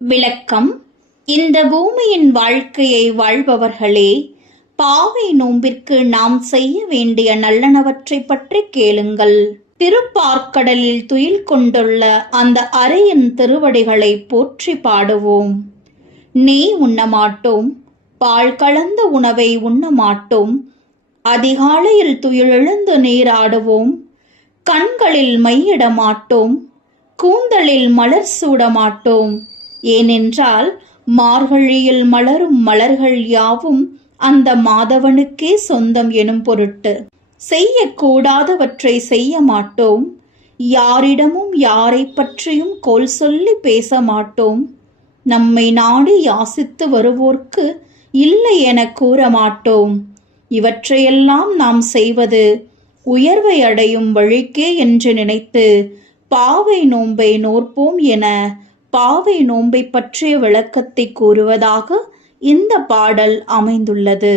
விளக்கம். இந்த பூமியின் வாழ்க்கையை வாழ்பவர்களே, பாவை நோன்பிற்கு நாம் செய்ய வேண்டிய நல்லனவற்றை பற்றி கேளுங்கள். திருப்பார்க்கடலில் துயில் கொண்டுள்ள அந்த அரையின் திருவடிகளை போற்றி பாடுவோம். நெய் உண்ணமாட்டோம், பால் கலந்த உணவை உண்ணமாட்டோம், அதிகாலையில் துயிலெழுந்து நீராடுவோம், கண்களில் மையிட மாட்டோம், கூந்தலில் மலர் சூட மாட்டோம். ஏனென்றால் மார்கழியில் மலரும் மலர்கள் யாவும் அந்த மாதவனுக்கே சொந்தம் எனும் பொருட்டு. செய்யக்கூடாதவற்றை செய்ய மாட்டோம், யாரிடமும் யாரை பற்றியும் கோல் சொல்லி பேச மாட்டோம், நம்மை நாடி யாசித்து வருவோர்க்கு இல்லை என கூற மாட்டோம். இவற்றையெல்லாம் நாம் செய்வது உயர்வை அடையும் வழிக்கே என்று நினைத்து பாவை நோன்பை நோற்போம் என பாவை நோன்பை பற்றிய விளக்கத்தை கூறுவதாக இந்த பாடல் அமைந்துள்ளது.